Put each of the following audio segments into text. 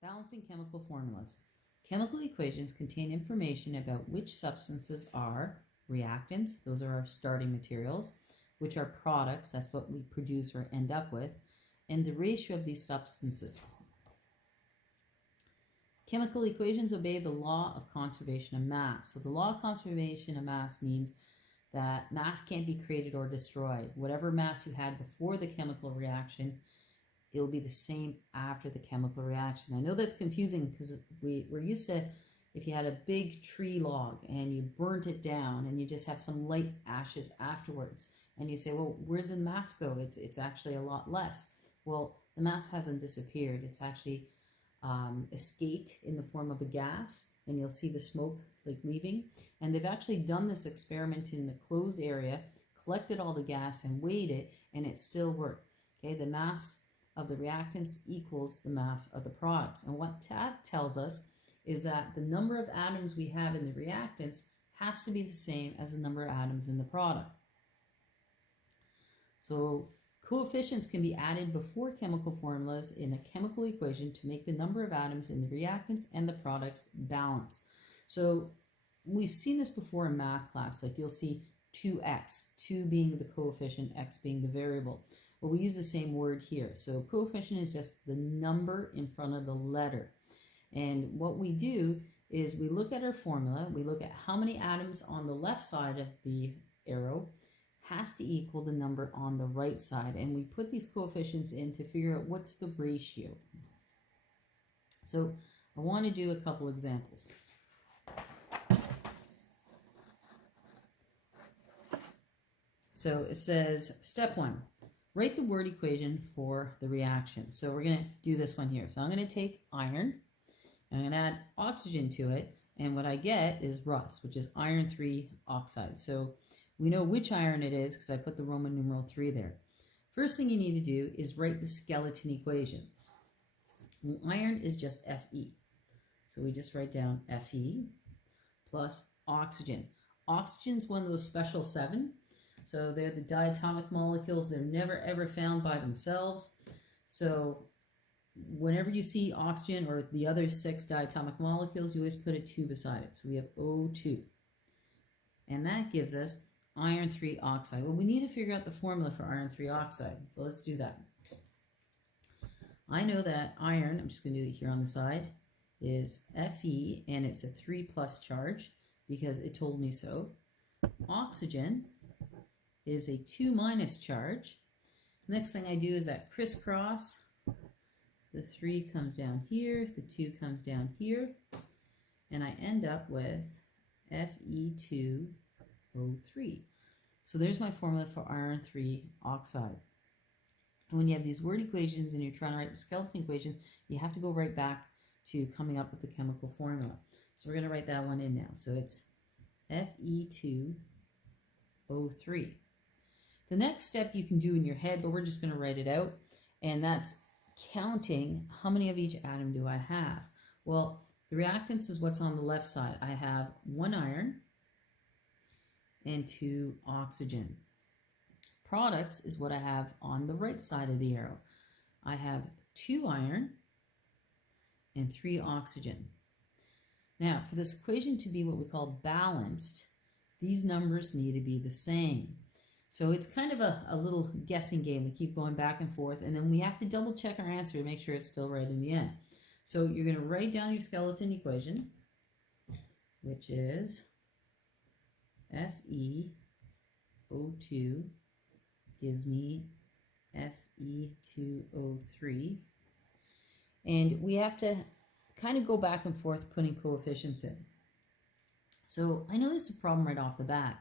Balancing chemical formulas. Chemical equations contain information about which substances are reactants, those are our starting materials, which are products, that's what we produce or end up with, and the ratio of these substances. Chemical equations obey the law of conservation of mass. So the law of conservation of mass means that mass can't be created or destroyed. Whatever mass you had before the chemical reaction, it'll be the same after the chemical reaction. I know that's confusing because we're used to, if you had a big tree log and you burnt it down and you just have some light ashes afterwards, and you say, well, where'd the mass go? It's actually a lot less. Well, the mass hasn't disappeared. It's actually escaped in the form of a gas, and you'll see the smoke like leaving. And they've actually done this experiment in a closed area, collected all the gas and weighed it, and it still worked. Okay, the mass of the reactants equals the mass of the products. And what that tells us is that the number of atoms we have in the reactants has to be the same as the number of atoms in the product. So coefficients can be added before chemical formulas in a chemical equation to make the number of atoms in the reactants and the products balance. So we've seen this before in math class, like you'll see 2x, 2 being the coefficient, x being the variable. Well, we use the same word here. So coefficient is just the number in front of the letter. And what we do is we look at our formula, we look at how many atoms on the left side of the arrow has to equal the number on the right side. And we put these coefficients in to figure out what's the ratio. So I want to do a couple examples. So it says, step 1, write the word equation for the reaction. So we're going to do this one here. So I'm going to take iron, I'm going to add oxygen to it, and what I get is rust, which is iron 3 oxide. So we know which iron it is because I put the Roman numeral 3 there. First thing you need to do is write the skeleton equation. Well, iron is just Fe. So we just write down Fe plus oxygen. Oxygen is one of those special 7. So they're the diatomic molecules. They're never ever found by themselves. So whenever you see oxygen or the other 6 diatomic molecules, you always put a 2 beside it. So we have O2. And that gives us iron 3 oxide. Well, we need to figure out the formula for iron 3 oxide. So let's do that. I know that iron, I'm just going to do it here on the side, is Fe, and it's a 3 plus charge because it told me so. Oxygen is a 2 minus charge. Next thing I do is that crisscross. The 3 comes down here, the 2 comes down here, and I end up with Fe2O3. So there's my formula for iron 3 oxide. And when you have these word equations and you're trying to write the skeleton equation, you have to go right back to coming up with the chemical formula. So we're going to write that one in now. So it's Fe2O3. The next step you can do in your head, but we're just going to write it out, and that's counting how many of each atom do I have. Well, the reactants is what's on the left side. I have 1 iron and 2 oxygen. Products is what I have on the right side of the arrow. I have 2 iron and 3 oxygen. Now, for this equation to be what we call balanced, these numbers need to be the same. So it's kind of a little guessing game. We keep going back and forth, and then we have to double check our answer to make sure it's still right in the end. So you're going to write down your skeleton equation, which is FeO2 gives me Fe2O3. And we have to kind of go back and forth putting coefficients in. So I know this is a problem right off the bat.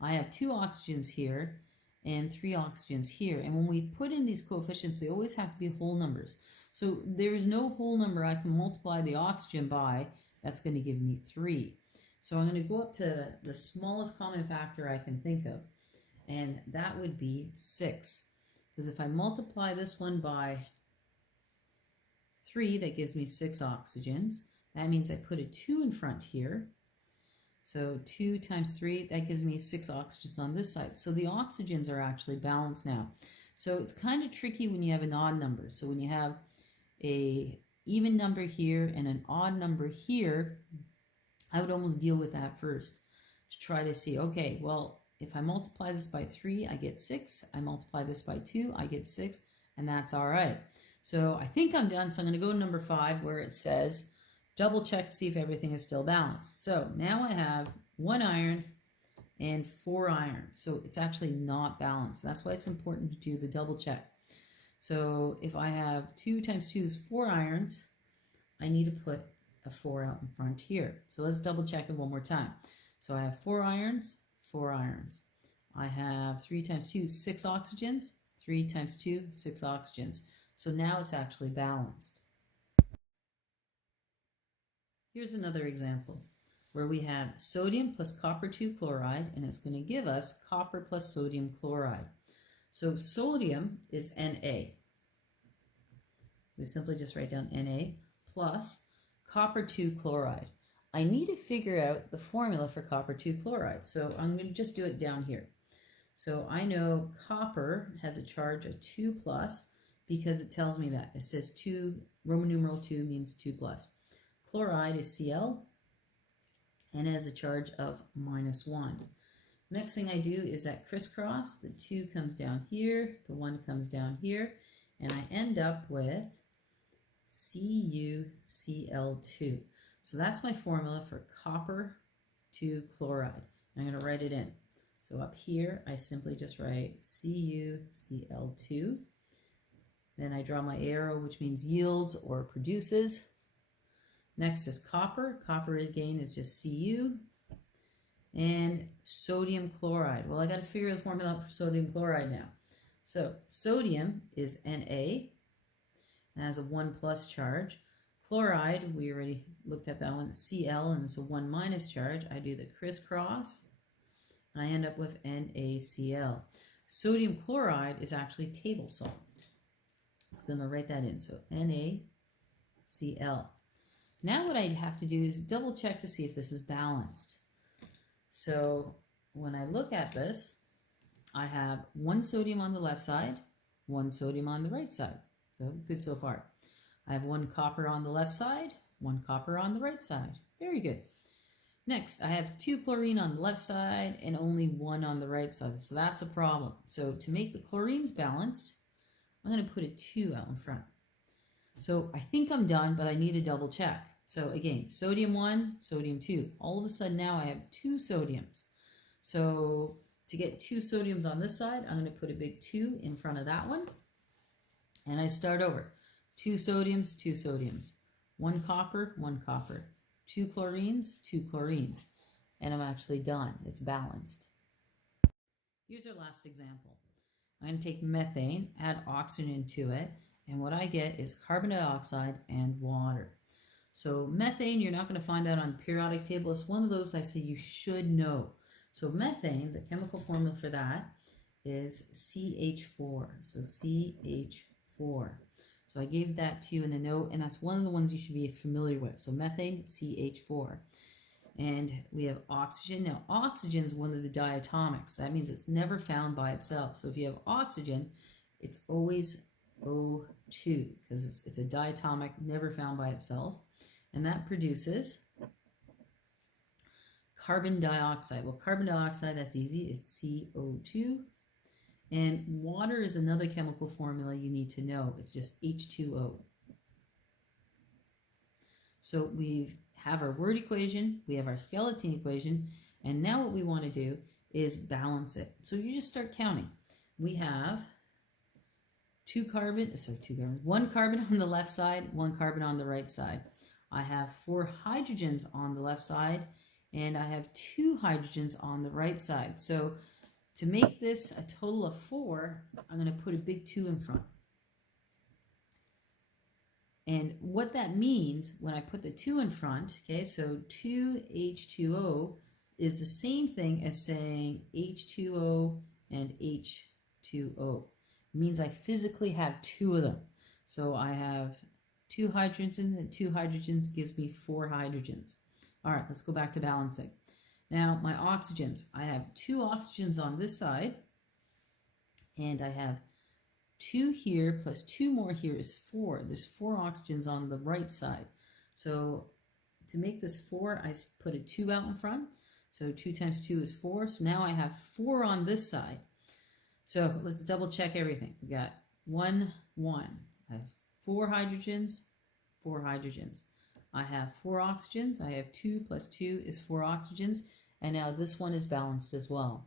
I have 2 oxygens here and 3 oxygens here. And when we put in these coefficients, they always have to be whole numbers. So there is no whole number I can multiply the oxygen by that's going to give me 3. So I'm going to go up to the smallest common factor I can think of, and that would be 6. Because if I multiply this one by 3, that gives me 6 oxygens. That means I put a 2 in front here. So 2 times 3, that gives me 6 oxygens on this side. So the oxygens are actually balanced now. So it's kind of tricky when you have an odd number. So when you have a even number here and an odd number here, I would almost deal with that first to try to see, okay, well, if I multiply this by 3, I get 6. I multiply this by 2, I get 6, and that's all right. So I think I'm done, so I'm going to go to number 5 where it says double check to see if everything is still balanced. So now I have 1 iron and 4 iron. So it's actually not balanced. That's why it's important to do the double check. So if I have 2 times 2 is 4 irons, I need to put a 4 out in front here. So let's double check it one more time. So I have 4 irons, 4 irons. I have 3 times 2, 6 oxygens, 3 times 2, 6 oxygens. So now it's actually balanced. Here's another example where we have sodium plus copper 2 chloride, and it's going to give us copper plus sodium chloride. So sodium is Na. We simply just write down Na plus copper 2 chloride. I need to figure out the formula for copper 2 chloride. So I'm going to just do it down here. So I know copper has a charge of 2 plus because it tells me that. It says 2, Roman numeral 2 means 2 plus. Chloride is Cl and it has a charge of -1. Next thing I do is that crisscross. The 2 comes down here, the 1 comes down here, and I end up with CuCl2. So that's my formula for copper 2 chloride. I'm going to write it in. So up here, I simply just write CuCl2. Then I draw my arrow, which means yields or produces. Next is copper. Copper again is just Cu. And sodium chloride. Well, I got to figure the formula out for sodium chloride now. So sodium is Na. It has a 1 plus charge. Chloride, we already looked at that one, Cl, and it's a 1 minus charge. I do the crisscross, and I end up with NaCl. Sodium chloride is actually table salt. I'm going to write that in. So NaCl. Now what I have to do is double check to see if this is balanced. So when I look at this, I have 1 sodium on the left side, 1 sodium on the right side. So good so far. I have 1 copper on the left side, 1 copper on the right side. Very good. Next, I have 2 chlorine on the left side and only 1 on the right side. So that's a problem. So to make the chlorines balanced, I'm going to put a 2 out in front. So I think I'm done, but I need to double check. So again, sodium 1, sodium 2. All of a sudden now I have 2 sodiums. So to get 2 sodiums on this side, I'm going to put a big 2 in front of that one. And I start over. 2 sodiums, 2 sodiums. 1 copper, 1 copper. 2 chlorines, 2 chlorines. And I'm actually done. It's balanced. Here's our last example. I'm going to take methane, add oxygen to it, and what I get is carbon dioxide and water. So methane, you're not going to find that on the periodic table. It's one of those that I say you should know. So methane, the chemical formula for that is CH4. So CH4. So I gave that to you in a note, and that's one of the ones you should be familiar with. So methane, CH4. And we have oxygen. Now, oxygen is one of the diatomics. That means it's never found by itself. So if you have oxygen, it's always O2 because it's a diatomic, never found by itself. And that produces carbon dioxide. Well, carbon dioxide, that's easy. It's CO2. And water is another chemical formula you need to know. It's just H2O. So we have our word equation, we have our skeleton equation, and now what we want to do is balance it. So you just start counting. We have 1 carbon on the left side, 1 carbon on the right side. I have 4 hydrogens on the left side, and I have 2 hydrogens on the right side. So to make this a total of 4, I'm going to put a big 2 in front. And what that means when I put the 2 in front, okay, so 2H2O is the same thing as saying H2O and H2O. It means I physically have 2 of them. So I have 2 hydrogens, and 2 hydrogens gives me 4 hydrogens. All right, let's go back to balancing. Now, my oxygens. I have 2 oxygens on this side, and I have 2 here plus 2 more here is 4. There's 4 oxygens on the right side. So to make this 4, I put a 2 out in front. So 2 times 2 is 4. So now I have 4 on this side. So let's double check everything. We got 1, 1. I have 4 hydrogens, 4 hydrogens. I have 4 oxygens. I have 2 plus 2 is 4 oxygens. And now this one is balanced as well.